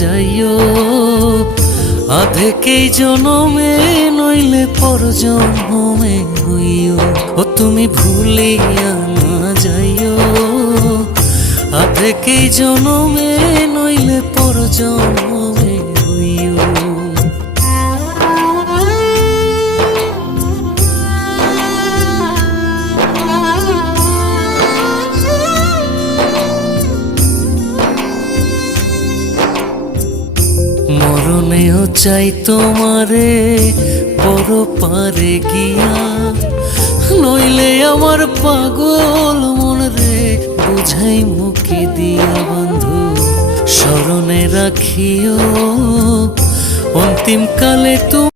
যাইও, আধেকেই জনমে নইলে পর জন্মে হইও। ও তুমি ভুলিয়া না যাইও, আধেকেই জনমে নইলে পর জন্মে হইও। মরণেও চাই তোমারে পর পারে গিয়া, নইলে আমার পাগল মন রে বুঝাই মুখে দিয়া। বন্ধু স্মরণে রাখিও অন্তিম কালে তুমি